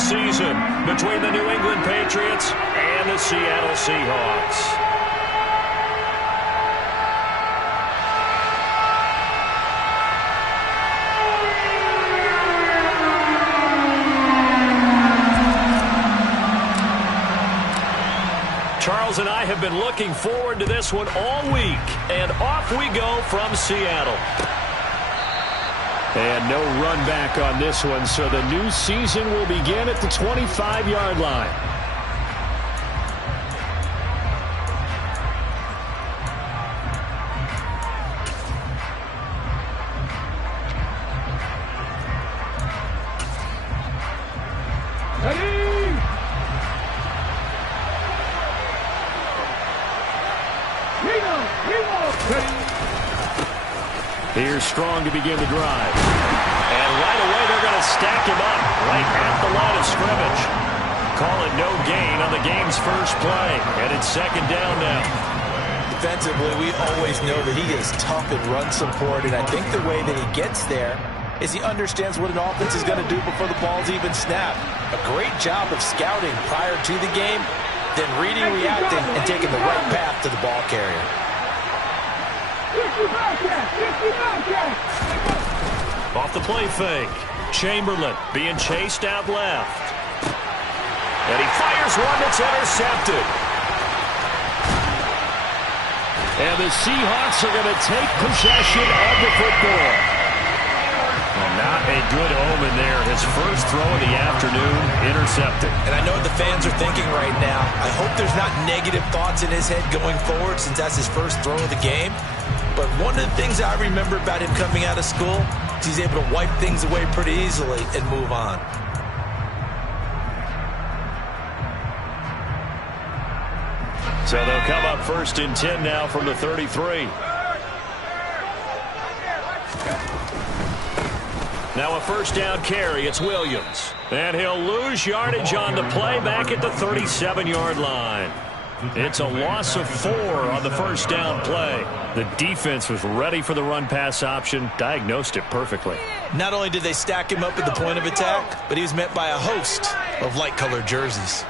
season between the New England Patriots and the Seattle Seahawks. Charles and I have been looking forward to this one all week, and off we go from Seattle. And no run back on this one, so the new season will begin at the 25-yard line. Here's Strong to begin the drive. And right away they're going to stack him up right at the line of scrimmage. Call it no gain on the game's first play. And it's second down now. Defensively, we always know that he is tough in run support. And I think the way that he gets there is he understands what an offense is going to do before the ball's even snapped. A great job of scouting prior to the game, then reading, reacting, and taking the right path to the ball carrier. Off the play fake. Chamberlain being chased out left. And he fires one that's intercepted. And the Seahawks are going to take possession of the football. Well, not a good omen there. His first throw of the afternoon, intercepted. And I know what the fans are thinking right now. I hope there's not negative thoughts in his head going forward since that's his first throw of the game. But one of the things I remember about him coming out of school is he's able to wipe things away pretty easily and move on. So they'll come up first and 10 now from the 33. Now a first down carry. It's Williams. And he'll lose yardage on the play back at the 37-yard line. It's a loss of 4 on the first down play. The defense was ready for the run-pass option, diagnosed it perfectly. Not only did they stack him up at the point of attack, but he was met by a host of light-colored jerseys.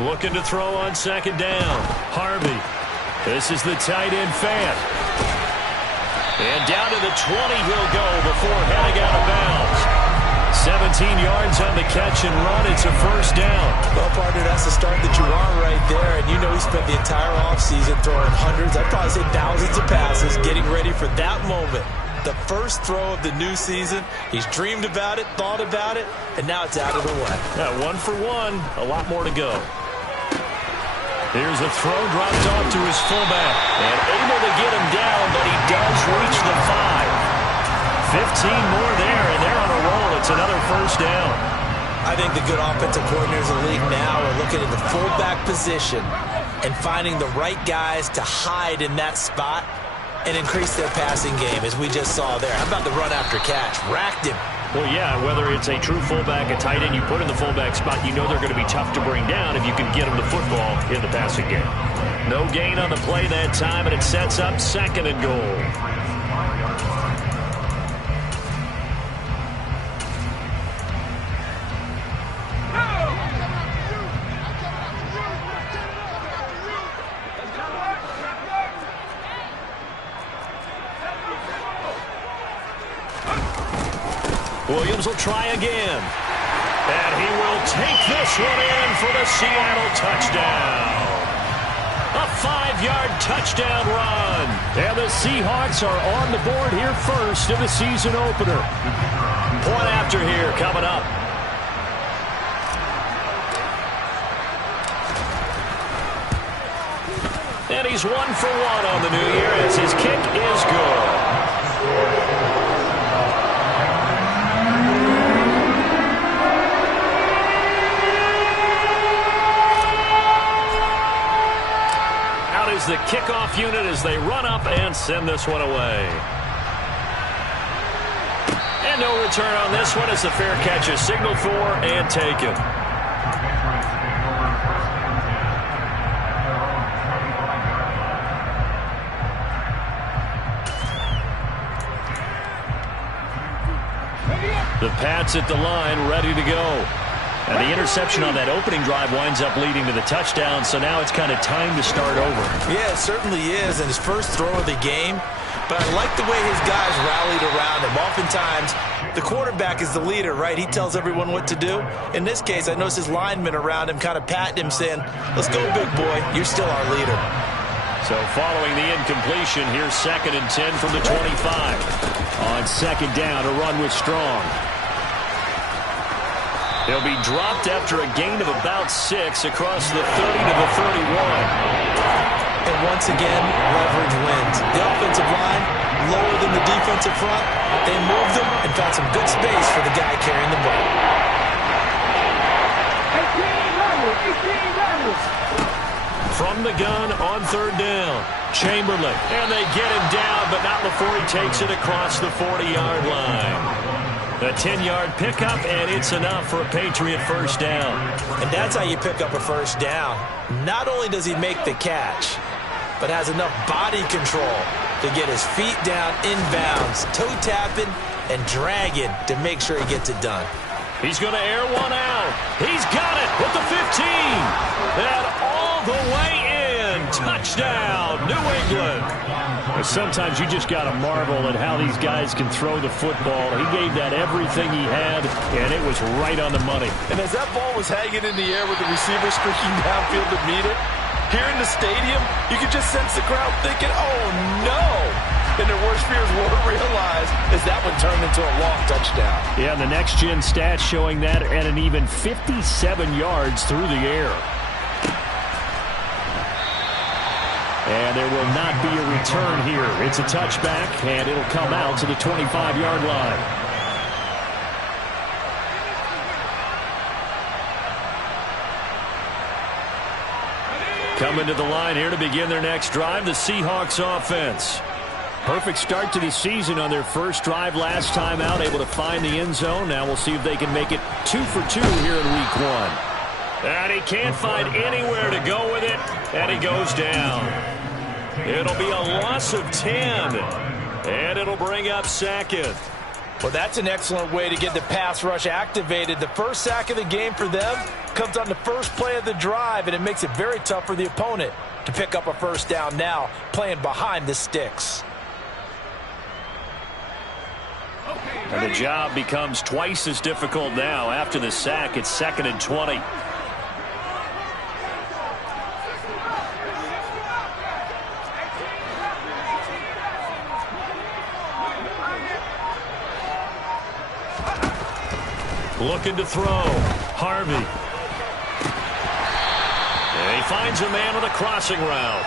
Looking to throw on second down. Harvey. This is the tight end Fant. And down to the 20 he'll go before heading out of bounds. 17 yards on the catch and run. It's a first down. Well, partner, that's the start that you want right there. And you know he spent the entire offseason throwing hundreds, I'd probably say thousands of passes, getting ready for that moment. The first throw of the new season. He's dreamed about it, thought about it, and now it's out of the way. Yeah, 1 for 1. A lot more to go. Here's a throw dropped off to his fullback. And able to get him down, but he does reach the 5. 15 more there, and they're on a roll. It's another first down. I think the good offensive coordinators in the league now are looking at the fullback position and finding the right guys to hide in that spot and increase their passing game, as we just saw there. How about the run after catch? Racked him. Well, yeah, whether it's a true fullback, a tight end you put in the fullback spot, you know they're going to be tough to bring down if you can get them the football in the passing game. No gain on the play that time, and it sets up second and goal. Williams will try again. And he will take this one in for the Seattle touchdown. A 5-yard touchdown run. And the Seahawks are on the board here first in the season opener. Point after here coming up. And he's 1 for 1 on the new year as his kick is good. Is the kickoff unit as they run up and send this one away. And no return on this one as the fair catch is signaled for and taken. The Pats at the line, ready to go. And the interception on that opening drive winds up leading to the touchdown, so now it's kind of time to start over. Yeah, it certainly is, and his first throw of the game. But I like the way his guys rallied around him. Oftentimes, the quarterback is the leader, right? He tells everyone what to do. In this case, I noticed his linemen around him kind of patting him, saying, let's go, big boy. You're still our leader. So following the incompletion, here's 2nd and 10 from the 25. On 2nd down, a run with Strong. He'll be dropped after a gain of about 6 across the 30 to the 31. And once again, leverage wins. The offensive line, lower than the defensive front. They moved them and found some good space for the guy carrying the ball. From the gun on 3rd down, Chamberlain. And they get him down, but not before he takes it across the 40-yard line. A 10-yard pickup, and it's enough for a Patriot first down. And that's how you pick up a first down. Not only does he make the catch, but has enough body control to get his feet down inbounds, toe tapping and dragging to make sure he gets it done. He's going to air one out. He's got it with the 15. And all the way in. Touchdown, New England. Sometimes you just got to marvel at how these guys can throw the football. He gave that everything he had, and it was right on the money. And as that ball was hanging in the air with the receiver streaking downfield to meet it, here in the stadium, you could just sense the crowd thinking, oh, no. And their worst fears were realized as that one turned into a long touchdown. Yeah, the next-gen stats showing that at an even 57 yards through the air. And there will not be a return here. It's a touchback, and it'll come out to the 25-yard line. Coming to the line here to begin their next drive, the Seahawks offense. Perfect start to the season on their first drive last time out, able to find the end zone. Now we'll see if they can make it 2 for 2 here in week 1. And he can't find anywhere to go with it, and he goes down. It'll be a loss of 10, and it'll bring up 2nd. Well, that's an excellent way to get the pass rush activated. The first sack of the game for them comes on the first play of the drive, and it makes it very tough for the opponent to pick up a first down now, playing behind the sticks. And the job becomes twice as difficult now. After the sack, it's 2nd and 20. Looking to throw. Harvey. And he finds a man on the crossing route.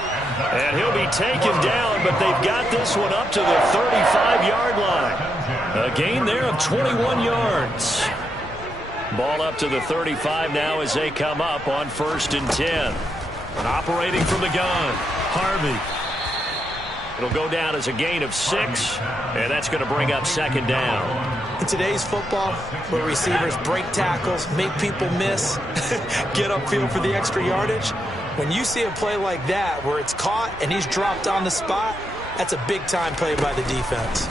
And he'll be taken down, but they've got this one up to the 35-yard line. A gain there of 21 yards. Ball up to the 35 now as they come up on 1st and 10. And operating from the gun, Harvey. It'll go down as a gain of 6, and that's going to bring up 2nd down. In today's football, where receivers break tackles, make people miss, get upfield for the extra yardage, when you see a play like that where it's caught and he's dropped on the spot, that's a big-time play by the defense.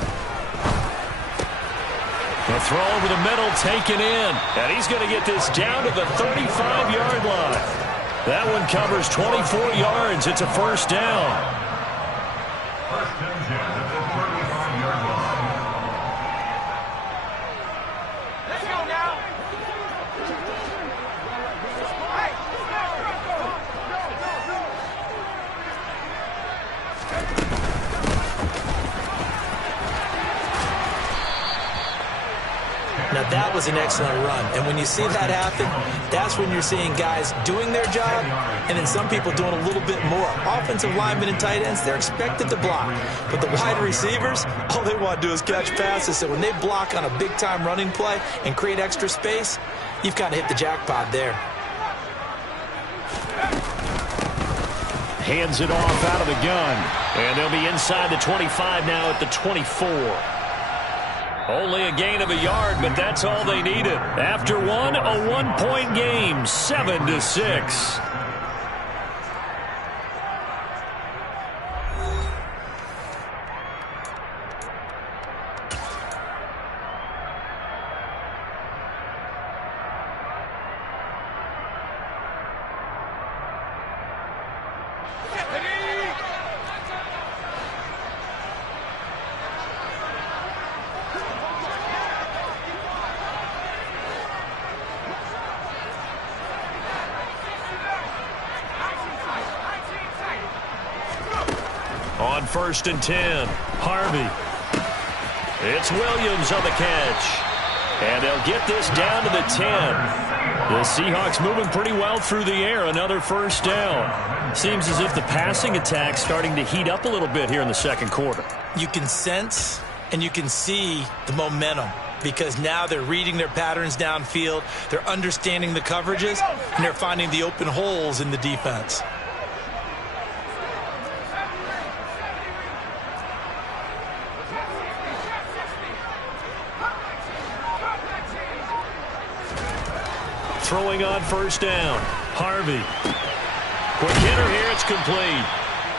The throw over the middle taken in, and he's going to get this down to the 35-yard line. That one covers 24 yards. It's a first down. Now, that was an excellent run. And when you see that happen, that's when you're seeing guys doing their job and then some people doing a little bit more. Offensive linemen and tight ends, they're expected to block. But the wide receivers, all they want to do is catch passes. So when they block on a big-time running play and create extra space, you've kind of hit the jackpot there. Hands it off out of the gun. And they'll be inside the 25 now at the 24. Only a gain of a yard, but that's all they needed. After one, a one-point game, 7-6. On 1st and 10, Harvey. It's Williams on the catch. And they'll get this down to the 10. The Seahawks moving pretty well through the air. Another first down. Seems as if the passing attack's starting to heat up a little bit here in the second quarter. You can sense and you can see the momentum because now they're reading their patterns downfield. They're understanding the coverages, and they're finding the open holes in the defense. Throwing on first down, Harvey. Quick hitter here, it's complete.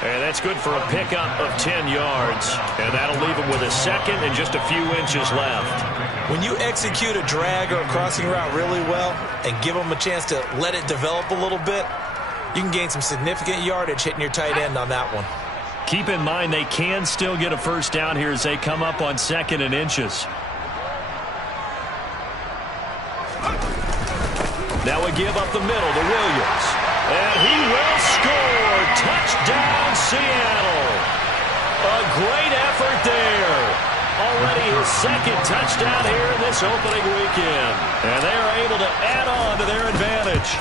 And that's good for a pickup of 10 yards. And that'll leave him with a second and just a few inches left. When you execute a drag or a crossing route really well and give them a chance to let it develop a little bit, you can gain some significant yardage hitting your tight end on that one. Keep in mind they can still get a first down here as they come up on 2nd and inches. Now we give up the middle to Williams. And he will score. Touchdown, Seattle. A great effort there. Already his 2nd touchdown here in this opening weekend. And they are able to add on to their advantage.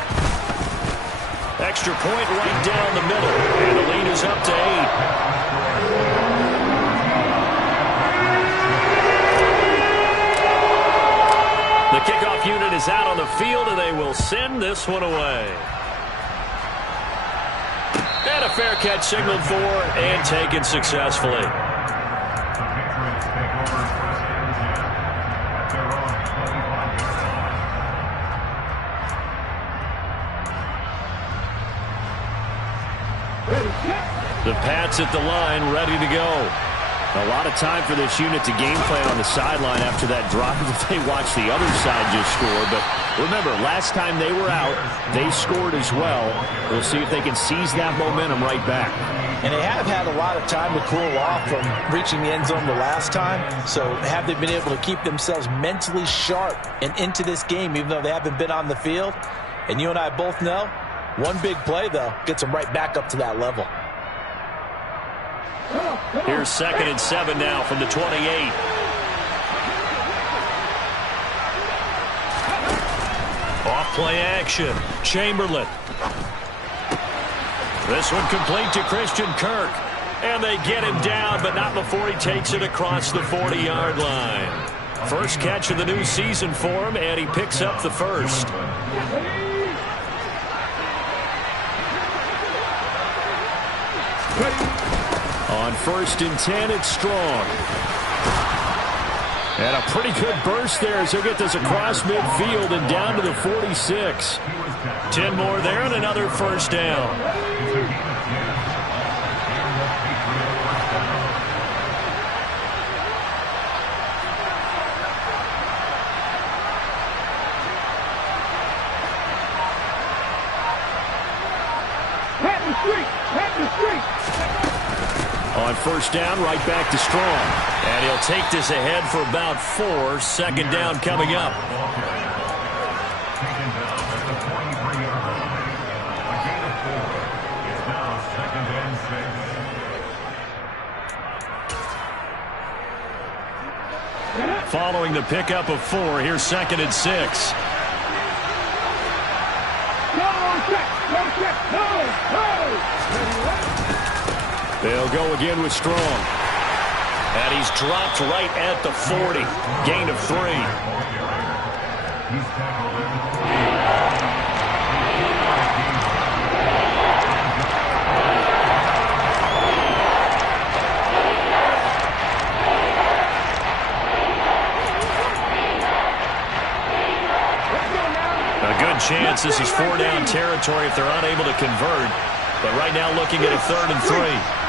Extra point right down the middle. And the lead is up to 8. The kickoff unit is out on the field, and they will send this one away. And a fair catch signaled for and taken successfully. The Pats at the line, ready to go. A lot of time for this unit to game plan on the sideline after that drive that they watched the other side just score. But remember, last time they were out, they scored as well. We'll see if they can seize that momentum right back. And they have had a lot of time to cool off from reaching the end zone the last time. So have they been able to keep themselves mentally sharp and into this game, even though they haven't been on the field? And you and I both know, one big play, though, gets them right back up to that level. Here's 2nd and 7 now from the 28. Off play action. Chamberlain. This one complete to Christian Kirk. And they get him down, but not before he takes it across the 40-yard line. First catch of the new season for him, and he picks up the first. On 1st and 10, it's Strong. And a pretty good burst there as he'll get this across midfield and down to the 46. 10 more there and another first down. On first down, right back to Strong. And he'll take this ahead for about 4. 2nd down coming up. Following the pickup of 4, here's 2nd and 6. They'll go again with Strong. And he's dropped right at the 40. Gain of 3. A good chance this is 4-down territory if they're unable to convert. But right now looking at a 3rd and 3.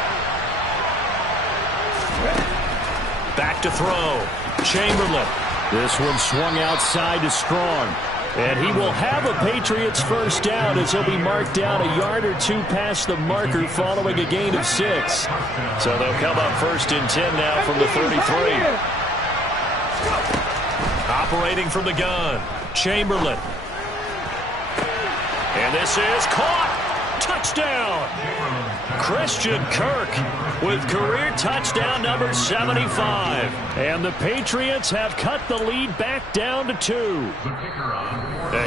Back to throw. Chamberlain. This one swung outside to Strong. And he will have a Patriots first down as he'll be marked down a yard or 2 past the marker following a gain of 6. So they'll come up 1st and 10 now from the 33. Operating from the gun. Chamberlain. And this is caught. touchdown. Christian Kirk with career touchdown number 75. And the Patriots have cut the lead back down to 2.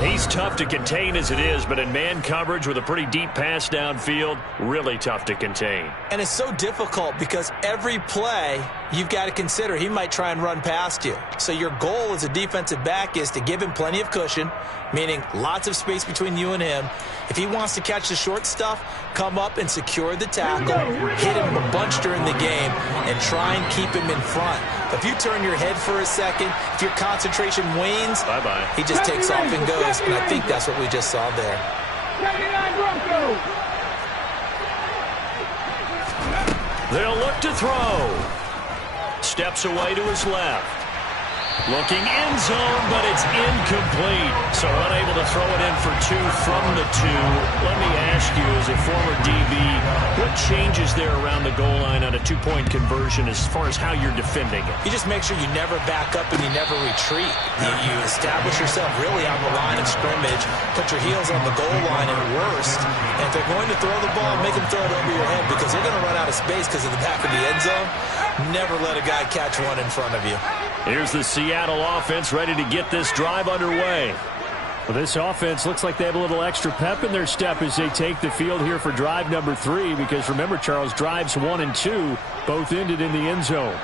He's tough to contain as it is, but in man coverage with a pretty deep pass downfield, really tough to contain. And it's so difficult because every play you've got to consider he might try and run past you. So your goal as a defensive back is to give him plenty of cushion, meaning lots of space between you and him. If he wants to catch the short stuff, come up and secure the tackle, hit him a bunch during the game, and try and keep him in front. If you turn your head for a second, if your concentration wanes, bye-bye. He just takes off and goes, and I think that's what we just saw there. They'll look to throw. Steps away to his left. Looking end zone, but it's incomplete. So unable to throw it in for 2 from the 2. Let me ask you, as a former DB, what changes there around the goal line on a 2-point conversion as far as how you're defending it? You just make sure you never back up and you never retreat. You establish yourself really on the line of scrimmage, put your heels on the goal line at worst, and if they're going to throw the ball, make them throw it over your head because they're going to run out of space because of the back of the end zone. Never let a guy catch one in front of you. Here's the Seattle offense ready to get this drive underway. Well, this offense looks like they have a little extra pep in their step as they take the field here for drive number 3 because remember, Charles, drives 1 and 2 both ended in the end zone.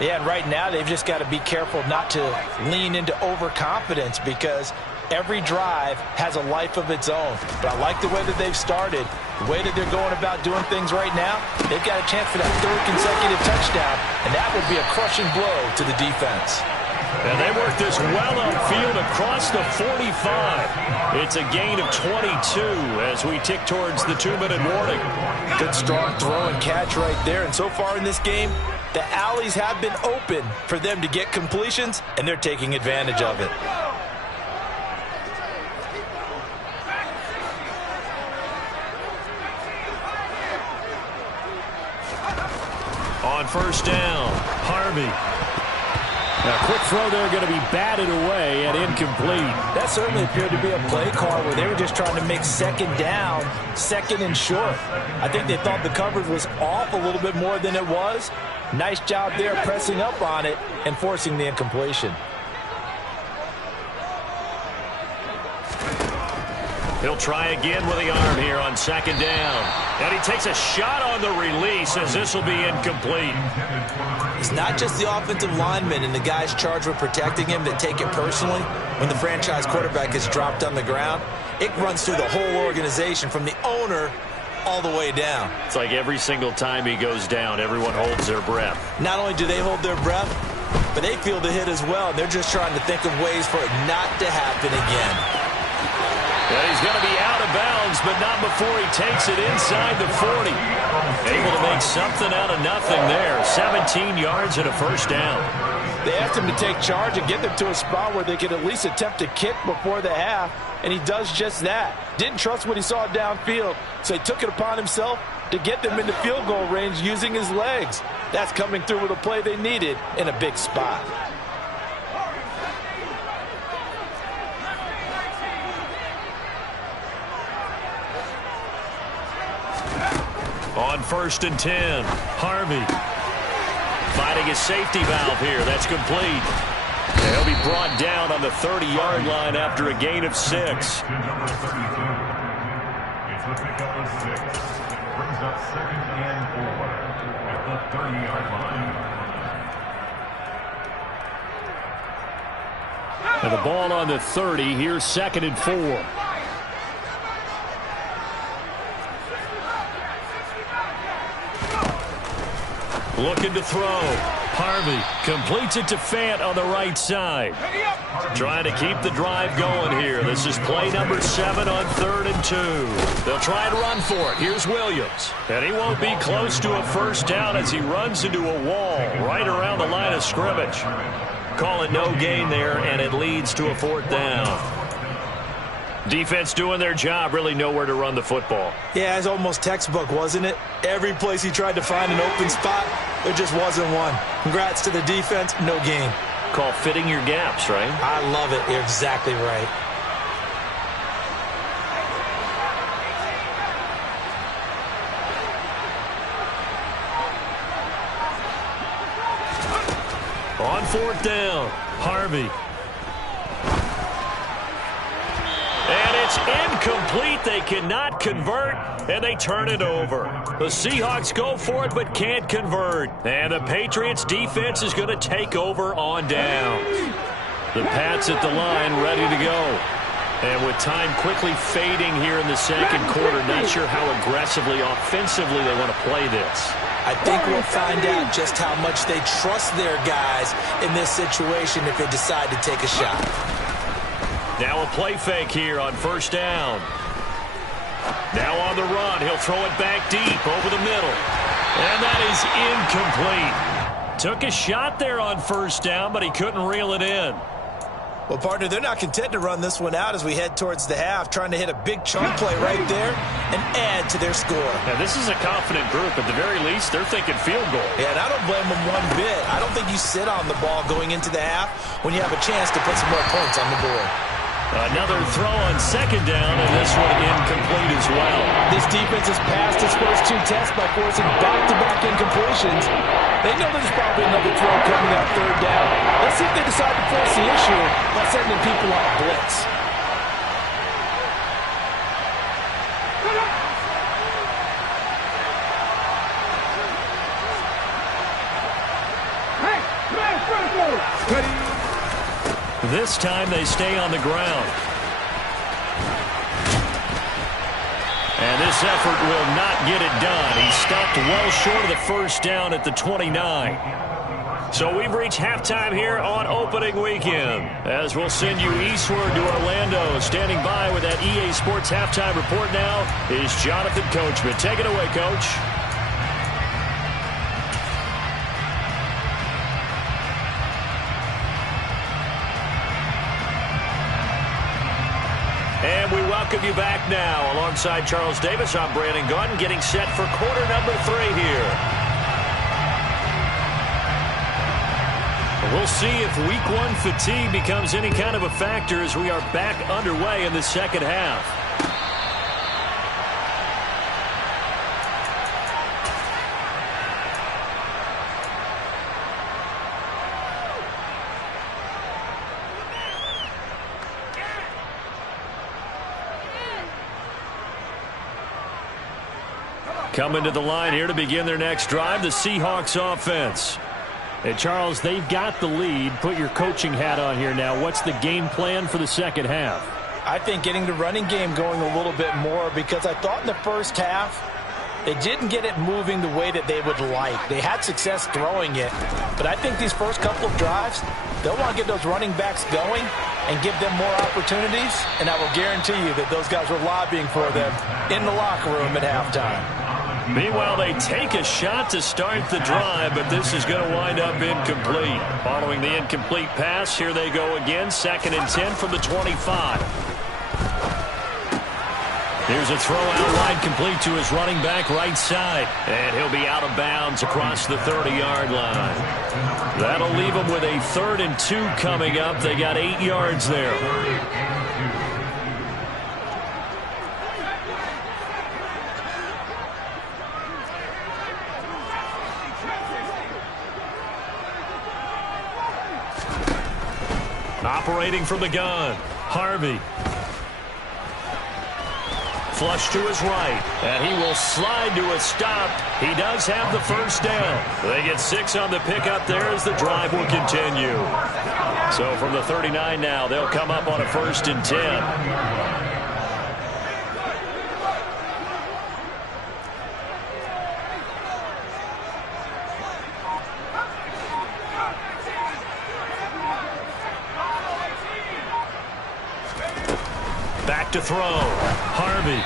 Yeah, and right now they've just got to be careful not to lean into overconfidence because every drive has a life of its own. But I like the way that they've started, the way that they're going about doing things right now. They've got a chance for that 3rd consecutive touchdown, and that would be a crushing blow to the defense. And they work this well upfield across the 45. It's a gain of 22 as we tick towards the 2-minute warning. Good strong throw and catch right there. And so far in this game, the alleys have been open for them to get completions, and they're taking advantage of it. On first down, Harvey. A quick throw there going to be batted away and incomplete. That certainly appeared to be a play call where they were just trying to make 2nd down, 2nd and short. I think they thought the coverage was off a little bit more than it was. Nice job there pressing up on it and forcing the incompletion. He'll try again with the arm here on 2nd down. And he takes a shot on the release as this will be incomplete. It's not just the offensive linemen and the guys charged with protecting him that take it personally. When the franchise quarterback is dropped on the ground, it runs through the whole organization from the owner all the way down. It's like every single time he goes down, everyone holds their breath. Not only do they hold their breath, but they feel the hit as well. They're just trying to think of ways for it not to happen again. And he's going to be out of bounds, but not before he takes it inside the 40. Able to make something out of nothing there. 17 yards and a first down. They asked him to take charge and get them to a spot where they could at least attempt to kick before the half, and he does just that. Didn't trust what he saw downfield, so he took it upon himself to get them into field goal range using his legs. That's coming through with a play they needed in a big spot. On 1st and 10, Harvey finding his safety valve here. That's complete. And he'll be brought down on the 30-yard line after a gain of 6. It's the pickup of 6. Brings up 2nd and 4 at the 30-yard line. And the ball on the 30. Here's 2nd and 4. Looking to throw. Harvey completes it to Fant on the right side. Trying to keep the drive going here. This is play number 7 on 3rd and 2. They'll try and run for it. Here's Williams. And he won't be close to a first down as he runs into a wall right around the line of scrimmage. Call it no gain there, and it leads to a 4th down. Defense doing their job, really nowhere to run the football. Yeah, it's almost textbook, wasn't it? Every place he tried to find an open spot, there just wasn't one. Congrats to the defense, no gain. Call fitting your gaps, right? I love it. You're exactly right. On fourth down, Harvey. And it's incomplete. They cannot convert, and they turn it over. The Seahawks go for it but can't convert. And the Patriots defense is going to take over on down. The Pats at the line ready to go. And with time quickly fading here in the second quarter, not sure how aggressively, offensively they want to play this. I think we'll find out just how much they trust their guys in this situation if they decide to take a shot. Now a play fake here on first down. Now on the run. He'll throw it back deep over the middle. And that is incomplete. Took a shot there on first down, but he couldn't reel it in. Well, partner, they're not content to run this one out as we head towards the half, trying to hit a big chunk play right there and add to their score. Now, this is a confident group. At the very least, they're thinking field goal. Yeah, and I don't blame them one bit. I don't think you sit on the ball going into the half when you have a chance to put some more points on the board. Another throw on second down, and this one incomplete as well. This defense has passed its first two tests by forcing back-to-back incompletions. They know there's probably another throw coming on third down. Let's see if they decide to force the issue by sending people on a blitz. This time they stay on the ground. And this effort will not get it done. He stopped well short of the first down at the 29. So we've reached halftime here on opening weekend. As we'll send you eastward to Orlando. Standing by with that EA Sports halftime report now is Jonathan Coachman. Take it away, Coach. And we welcome you back now. Alongside Charles Davis, I'm Brandon Gaudin, getting set for quarter number 3 here. We'll see if week 1 fatigue becomes any kind of a factor as we are back underway in the second half. Coming to the line here to begin their next drive, the Seahawks offense. And Charles, they've got the lead. Put your coaching hat on here now. What's the game plan for the second half? I think getting the running game going a little bit more, because I thought in the first half they didn't get it moving the way that they would like. They had success throwing it, but I think these first couple of drives, they'll want to get those running backs going and give them more opportunities, and I will guarantee you that those guys were lobbying for them in the locker room at halftime. Meanwhile, they take a shot to start the drive, but this is going to wind up incomplete. Following the incomplete pass, here they go again, 2nd and 10 from the 25. Here's a throw out wide, complete to his running back right side. And he'll be out of bounds across the 30-yard line. That'll leave them with a 3rd and 2 coming up. They got 8 yards there. Operating from the gun, Harvey. Flush to his right, and he will slide to a stop. He does have the first down. They get 6 on the pickup there as the drive will continue. So from the 39 now, they'll come up on a 1st and 10. Back to throw. Harvey.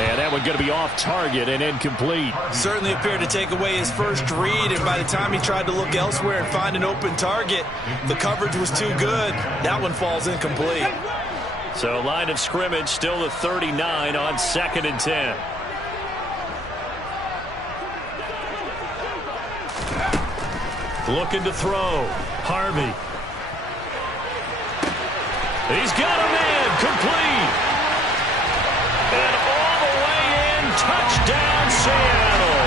And that one going to be off target and incomplete. Certainly appeared to take away his first read, and by the time he tried to look elsewhere and find an open target, the coverage was too good. That one falls incomplete. So line of scrimmage still the 39 on 2nd and 10. Looking to throw. Harvey. He's got a man. Complete. And all the way in. Touchdown, Seattle.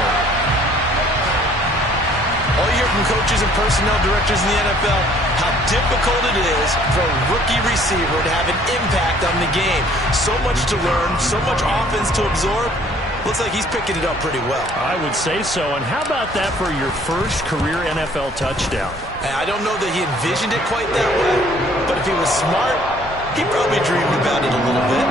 Oh, you're from coaches and personnel directors in the NFL how difficult it is for a rookie receiver to have an impact on the game. So much to learn, so much offense to absorb. Looks like he's picking it up pretty well. I would say so. And how about that for your first career NFL touchdown? And I don't know that he envisioned it quite that way, but if he was smart, he probably dreamed about it a little bit.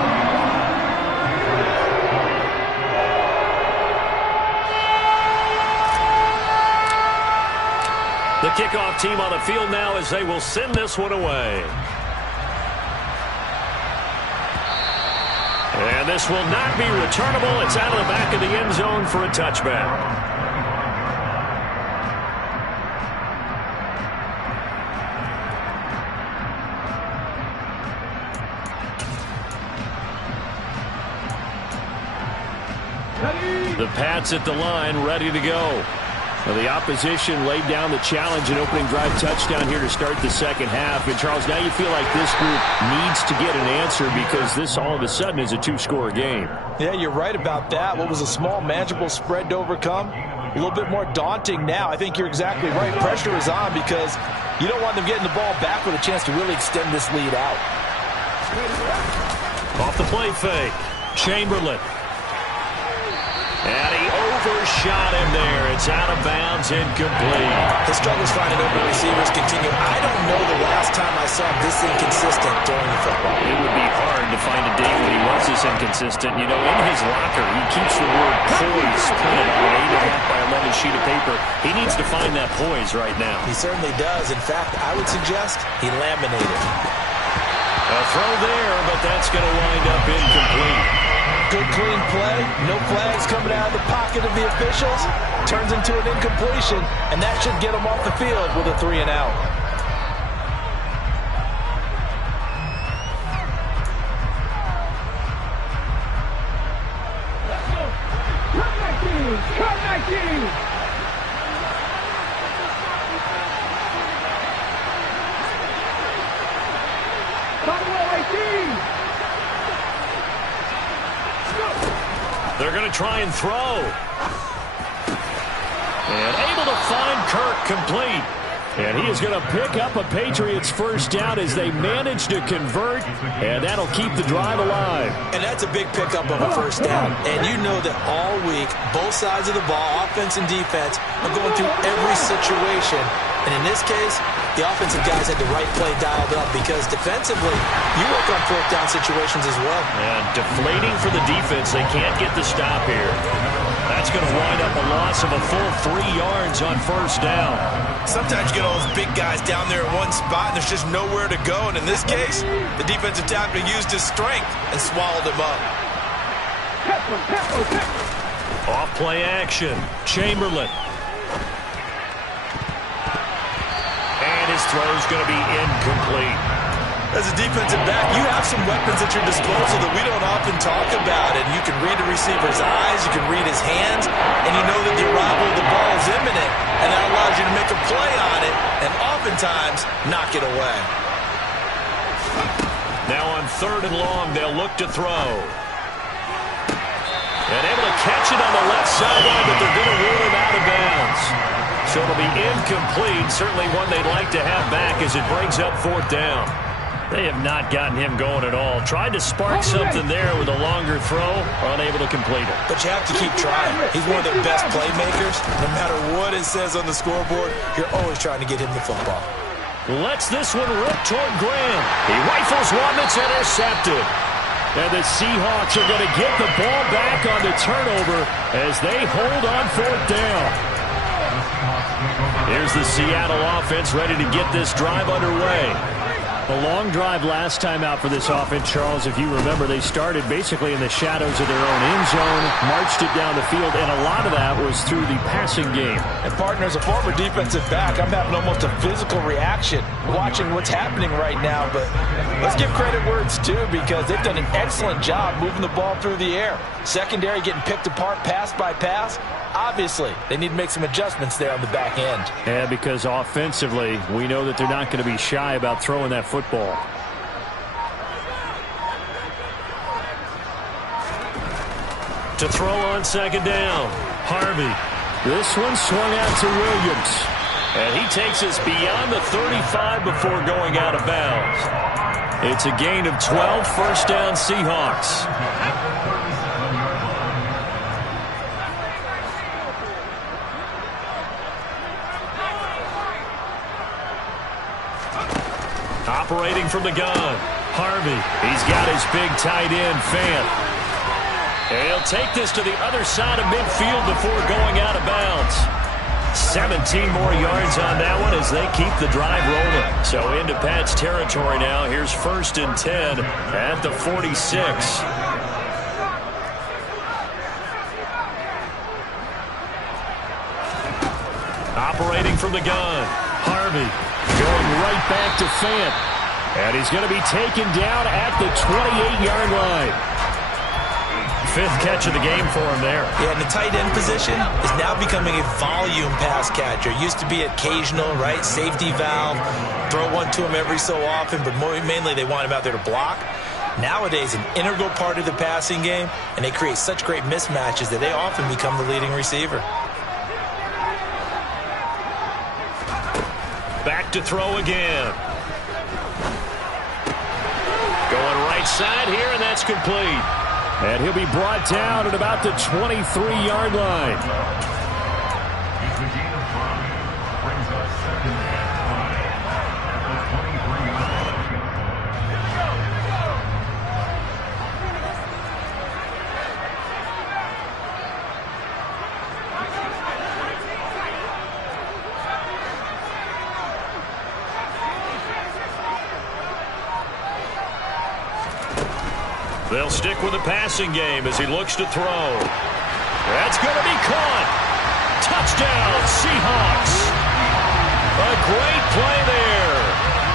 The kickoff team on the field now as they will send this one away. And this will not be returnable. It's out of the back of the end zone for a touchback. The Pats at the line, ready to go. Well, the opposition laid down the challenge and opening drive touchdown here to start the second half. And, Charles, now you feel like this group needs to get an answer because this all of a sudden is a two-score game. Yeah, you're right about that. What was a small, manageable spread to overcome? A little bit more daunting now. I think you're exactly right. Pressure is on because you don't want them getting the ball back with a chance to really extend this lead out. Off the play fake, Chamberlain. And he overshot him there. It's out of bounds, incomplete. His struggles finding open receivers continue. I don't know the last time I saw him this inconsistent throwing the football. It would be hard to find a day when he was this inconsistent. You know, in his locker, he keeps the word poise printed on an 8.5 by 11 sheet of paper. He needs to find that poise right now. He certainly does. In fact, I would suggest he laminated. A throw there, but that's going to wind up incomplete. Good, clean play. No flags coming out of the pocket of the officials. Turns into an incompletion, and that should get him off the field with a 3-and-out. They're going to try and throw. And able to find Kirk complete. And he is going to pick up a Patriots first down as they manage to convert. And that'll keep the drive alive. And that's a big pickup of a first down. And you know that all week, both sides of the ball, offense and defense, are going through every situation. And in this case, the offensive guys had the right play dialed up because defensively, you work on fourth down situations as well. And deflating for the defense. They can't get the stop here. That's going to wind up a loss of a full 3 yards on first down. Sometimes you get all those big guys down there in one spot, and there's just nowhere to go. And in this case, the defensive tackle used his strength and swallowed him up. Off play action. Chamberlain. And his throw's going to be incomplete. As a defensive back, you have some weapons at your disposal that we don't often talk about. And you can read a receiver's eyes, you can read his hands, and you know that the arrival of the ball is imminent. And that allows you to make a play on it and oftentimes knock it away. Now on 3rd and long, they'll look to throw. And able to catch it on the left sideline, but they're going to rule him out of bounds. So it'll be incomplete. Certainly one they'd like to have back as it brings up 4th down. They have not gotten him going at all. Tried to spark something there with a longer throw, unable to complete it. But you have to keep trying. He's one of their best playmakers. No matter what it says on the scoreboard, you're always trying to get him the football. Lets this one rip toward Graham. He rifles one that's intercepted. And the Seahawks are going to get the ball back on the turnover as they hold on 4th down. Here's the Seattle offense ready to get this drive underway. A long drive last time out for this offense, Charles. If you remember, they started basically in the shadows of their own end zone, marched it down the field, and a lot of that was through the passing game. And, partner, as a former defensive back, I'm having almost a physical reaction watching what's happening right now. But let's give credit where it's due because they've done an excellent job moving the ball through the air. Secondary getting picked apart pass by pass. Obviously, they need to make some adjustments there on the back end. Yeah, because offensively, we know that they're not going to be shy about throwing that football. To throw on 2nd down, Harvey. This one swung out to Williams. And he takes us beyond the 35 before going out of bounds. It's a gain of 12, first down Seahawks. Operating from the gun, Harvey. He's got his big tight end, Fant. And he'll take this to the other side of midfield before going out of bounds. 17 more yards on that one as they keep the drive rolling. So into Pat's territory now. Here's 1st and 10 at the 46. Operating from the gun, Harvey going right back to Fant. And he's going to be taken down at the 28-yard line. 5th catch of the game for him there. Yeah, and the tight end position is now becoming a volume pass catcher. Used to be occasional, right? Safety valve, throw one to him every so often, but mainly they want him out there to block. Nowadays, an integral part of the passing game, and they create such great mismatches that they often become the leading receiver. Back to throw again. Going right side here, and that's complete. And he'll be brought down at about the 23-yard line. It's a gain of 5. Brings up 2nd and 5 at the 23-yard line. They'll stick with the passing game as he looks to throw. That's going to be caught. Touchdown, Seahawks. A great play there.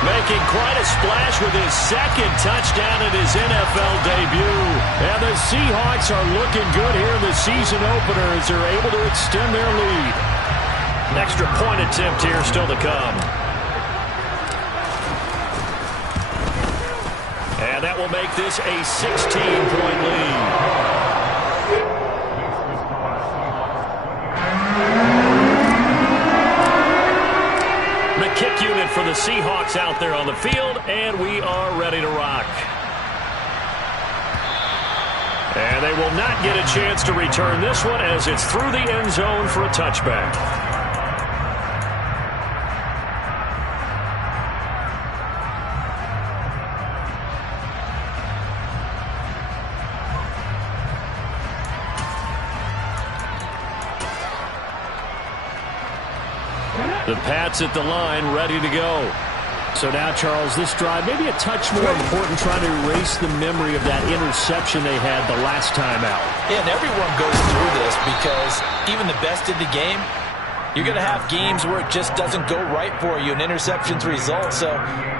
Making quite a splash with his 2nd touchdown at his NFL debut. And the Seahawks are looking good here in the season opener as they're able to extend their lead. An extra point attempt here still to come. And that will make this a 16-point lead. The kick unit for the Seahawks out there on the field, and we are ready to rock. And they will not get a chance to return this one as it's through the end zone for a touchback. The Pats at the line, ready to go. So now, Charles, this drive maybe a touch more important, trying to erase the memory of that interception they had the last time out. Yeah, and everyone goes through this because even the best in the game, you're going to have games where it just doesn't go right for you, and interceptions result. So,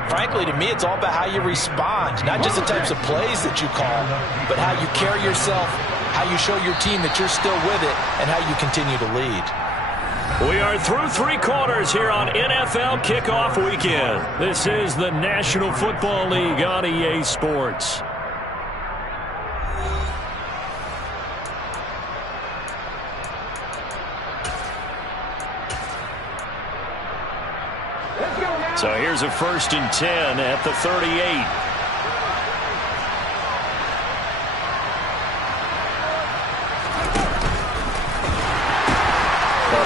frankly, to me, it's all about how you respond, not just the types of plays that you call, but how you carry yourself, how you show your team that you're still with it, and how you continue to lead. We are through 3 quarters here on NFL Kickoff Weekend. This is the National Football League on EA Sports. So here's a 1st and 10 at the 38.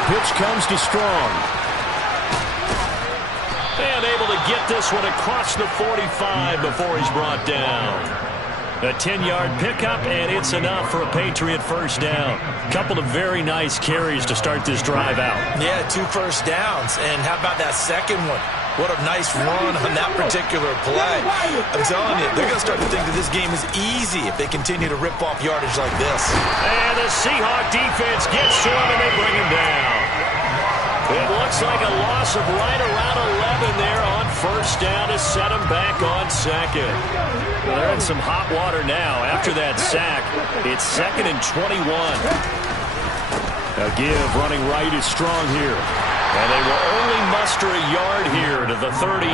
Pitch comes to Strong. And able to get this one across the 45 before he's brought down. A 10-yard pickup, and it's enough for a Patriot first down. Couple of very nice carries to start this drive out. Yeah, 2 first downs. And how about that second one? What a nice run on that particular play. I'm telling you, they're going to start to think that this game is easy if they continue to rip off yardage like this. And the Seahawk defense gets to him, and they bring him down. It looks like a loss of right around 11 there on first down to set him back on 2nd. Well, they're in some hot water now. After that sack, it's 2nd and 21. A give running right is Strong here. And they will only muster a yard here to the 38.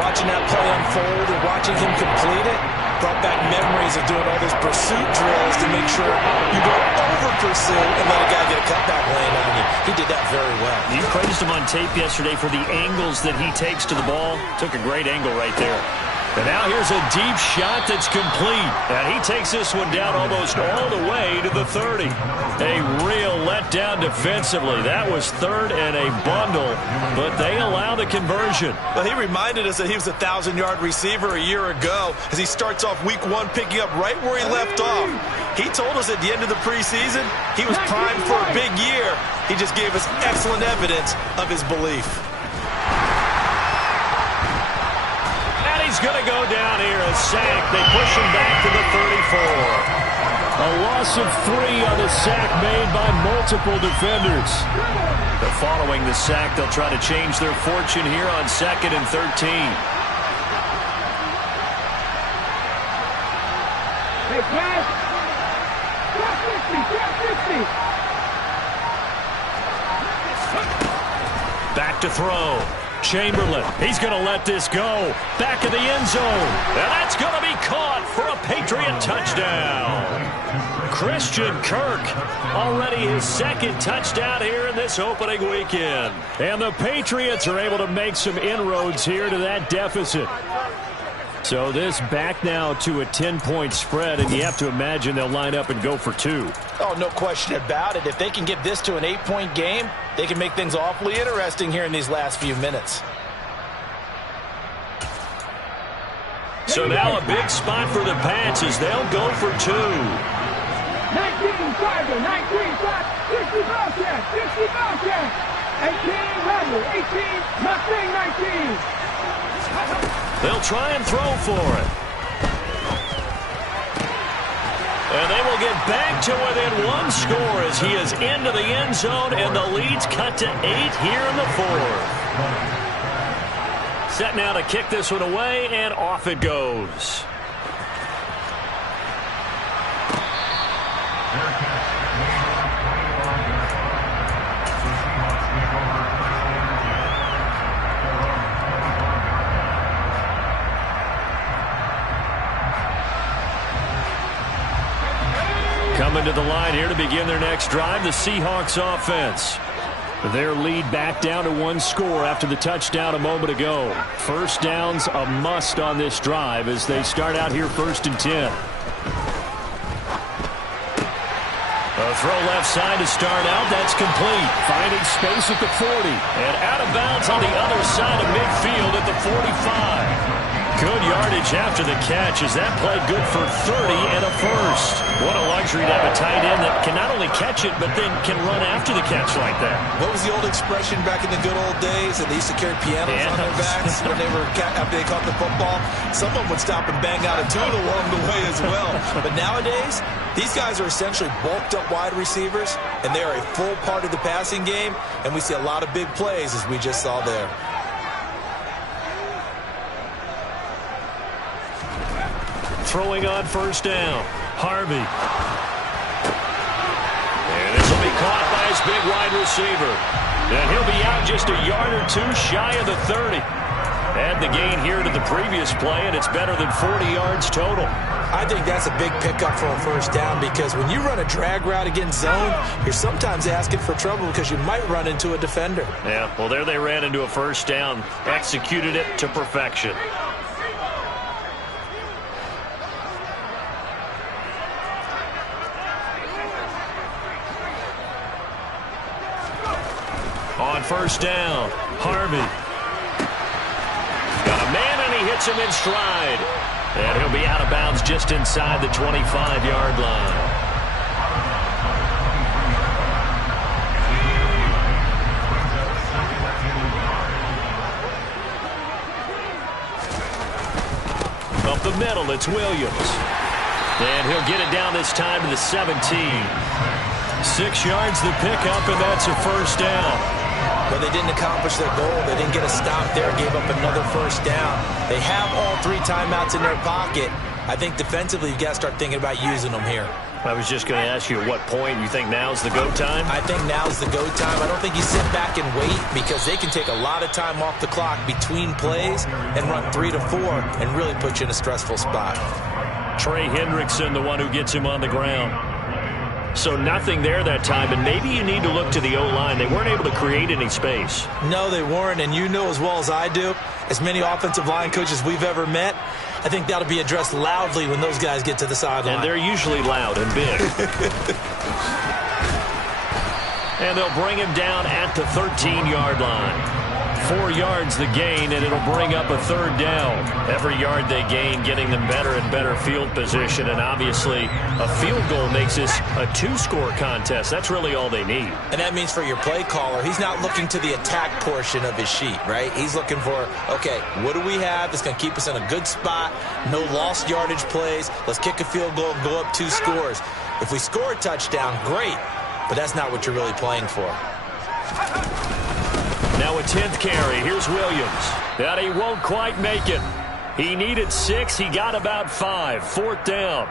Watching that play unfold and watching him complete it brought back memories of doing all those pursuit drills to make sure you don't over-pursue and let a guy get a cutback lane on you. He did that very well. You praised him on tape yesterday for the angles that he takes to the ball. Took a great angle right there. And now here's a deep shot that's complete. And he takes this one down almost all the way to the 30. A real letdown defensively. That was third and a bundle, but they allow the conversion. Well, he reminded us that he was a 1,000-yard receiver a year ago as he starts off week 1 picking up right where he left off. He told us at the end of the preseason he was primed for a big year. He just gave us excellent evidence of his belief. He's going to go down here, a sack. They push him back to the 34. A loss of 3 on the sack made by multiple defenders. But following the sack, they'll try to change their fortune here on 2nd and 13. Hey, guys. 60. Back to throw. Chamberlain, he's going to let this go. Back of the end zone. And that's going to be caught for a Patriot touchdown. Christian Kirk, already his 2nd touchdown here in this opening weekend. And the Patriots are able to make some inroads here to that deficit. So this back now to a 10-point spread, and you have to imagine they'll line up and go for 2. Oh, no question about it. If they can get this to an 8-point game, they can make things awfully interesting here in these last few minutes. So now a big spot for the Pats as they'll go for 2. 19, Tiger, 19, 60 Bobcat, 60 Bobcat, 18, Rebel, 18, Mustang, 19. They'll try and throw for it. And they will get back to within 1 score as he is into the end zone, and the lead's cut to 8 here in the 4th. Set now to kick this one away, and off it goes. Coming to the line here to begin their next drive, the Seahawks offense. Their lead back down to 1 score after the touchdown a moment ago. First down's a must on this drive as they start out here 1st and 10. A throw left side to start out. That's complete. Finding space at the 40. And out of bounds on the other side of midfield at the 45. Good yardage after the catch as that played good for 30 and a first. What a luxury to have a tight end that can not only catch it, but then can run after the catch like that. What was the old expression back in the good old days? And they used to carry pianos on their backs when they were after they caught the football. Someone would stop and bang out a tune along the way as well. But nowadays, these guys are essentially bulked up wide receivers, and they are a full part of the passing game, and we see a lot of big plays as we just saw there. Throwing on 1st down. Harvey. And this will be caught by his big wide receiver. And he'll be out just a yard or 2 shy of the 30. Add the gain here to the previous play, and it's better than 40 yards total. I think that's a big pickup for a 1st down because when you run a drag route against zone, you're sometimes asking for trouble because you might run into a defender. Yeah, well, there they ran into a 1st down. Executed it to perfection. On 1st down, Harvey. Got a man, and he hits him in stride. And he'll be out of bounds just inside the 25-yard line. Up the middle, it's Williams. And he'll get it down this time to the 17. 6 yards the pickup, and that's a 1st down. But they didn't accomplish their goal. They didn't get a stop there, gave up another 1st down. They have all 3 timeouts in their pocket. I think defensively, you've got to start thinking about using them here. I was just going to ask you at what point you think now's the go time? I think now's the go time. I don't think you sit back and wait because they can take a lot of time off the clock between plays and run 3 to 4 and really put you in a stressful spot. Trey Hendrickson, the one who gets him on the ground. So nothing there that time, and maybe you need to look to the O-line. They weren't able to create any space. No, they weren't, and you know as well as I do, as many offensive line coaches we've ever met, I think that'll be addressed loudly when those guys get to the sideline. And they're usually loud and big. And they'll bring him down at the 13-yard line. 4 yards the gain, and it'll bring up a third down. Every yard they gain getting them better and better field position, and obviously a field goal makes this a 2-score contest. That's really all they need. And that means for your play caller, he's not looking to the attack portion of his sheet, right? He's looking for, okay, what do we have that's going to keep us in a good spot? No lost yardage plays. Let's kick a field goal and go up 2 scores. If we score a touchdown, great, but that's not what you're really playing for. Now a 10th carry. Here's Williams. That he won't quite make it. He needed 6. He got about 5. 4th down.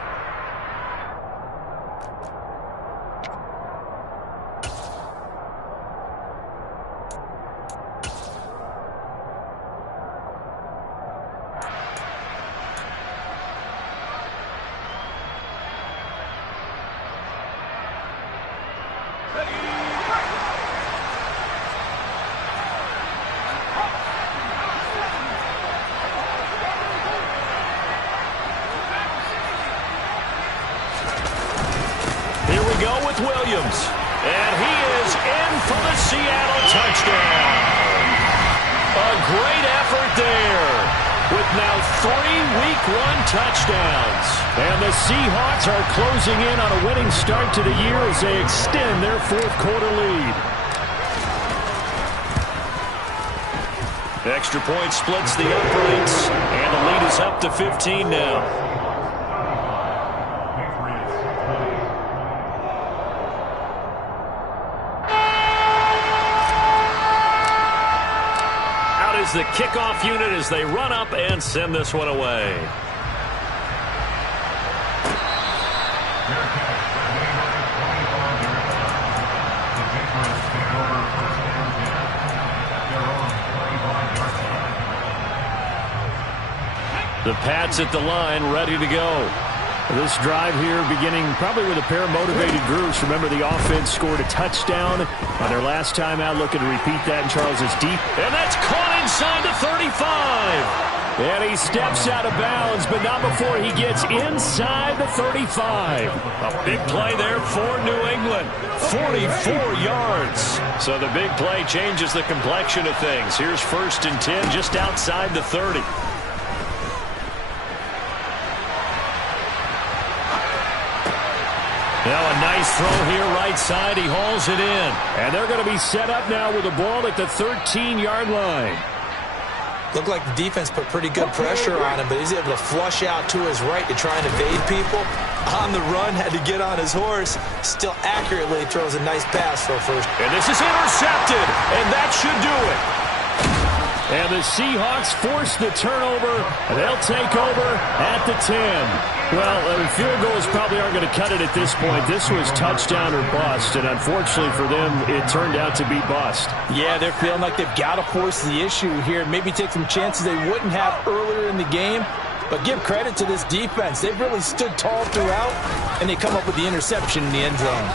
Williams, and he is in for the Seattle touchdown. A great effort there with now 3 Week 1 touchdowns. And the Seahawks are closing in on a winning start to the year as they extend their 4th quarter lead. Extra point splits the uprights, and the lead is up to 15 now. The kickoff unit as they run up and send this one away. The Pats at the line, ready to go. This drive here beginning probably with a pair of motivated groups. Remember, the offense scored a touchdown on their last time out, looking to repeat that, and Charles is deep. And that's caught inside the 35. And he steps out of bounds, but not before he gets inside the 35. A big play there for New England. 44 yards. So the big play changes the complexion of things. Here's 1st and 10 just outside the 30. Now a nice throw here right side. He hauls it in. And they're going to be set up now with the ball at the 13-yard line. Looked like the defense put pretty good pressure on him, but he's able to flush out to his right to try and evade people. On the run, had to get on his horse. Still accurately throws a nice pass for a first. And this is intercepted, and that should do it. And the Seahawks force the turnover. They'll take over at the 10. Well, field goals probably aren't going to cut it at this point. This was touchdown or bust, and unfortunately for them, it turned out to be bust. Yeah, they're feeling like they've got to force the issue here, maybe take some chances they wouldn't have earlier in the game. But give credit to this defense. They've really stood tall throughout, and they come up with the interception in the end zone.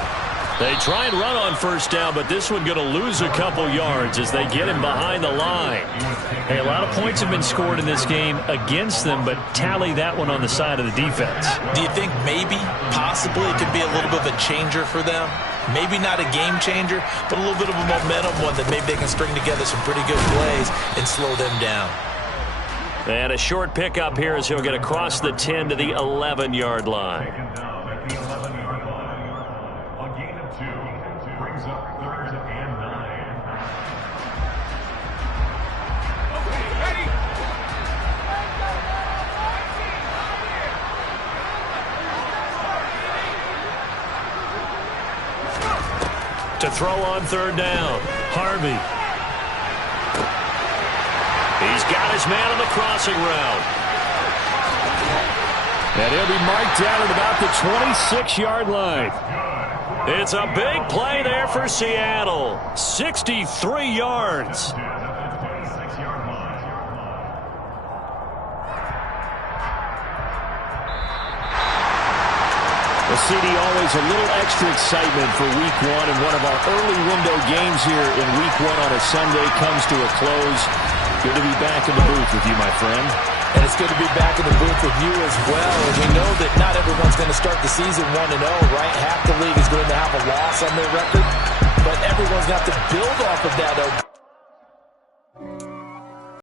They try and run on 1st down, but this one going to lose a couple yards as they get him behind the line. Hey, a lot of points have been scored in this game against them, but tally that one on the side of the defense. Do you think maybe, possibly, it could be a little bit of a changer for them? Maybe not a game changer, but a little bit of a momentum one that maybe they can string together some pretty good plays and slow them down. And a short pickup here as he'll get across the 10 to the 11-yard line. To throw on 3rd down, Harvey. He's got his man on the crossing route. And he'll be marked down at about the 26-yard line. It's a big play there for Seattle. 63 yards. Well, CD, always a little extra excitement for Week 1, and one of our early window games here in Week 1 on a Sunday comes to a close. Good to be back in the booth with you, my friend. And it's good to be back in the booth with you as well. And we know that not everyone's going to start the season 1-0, right? Half the league is going to have a loss on their record, but everyone's got to build off of that.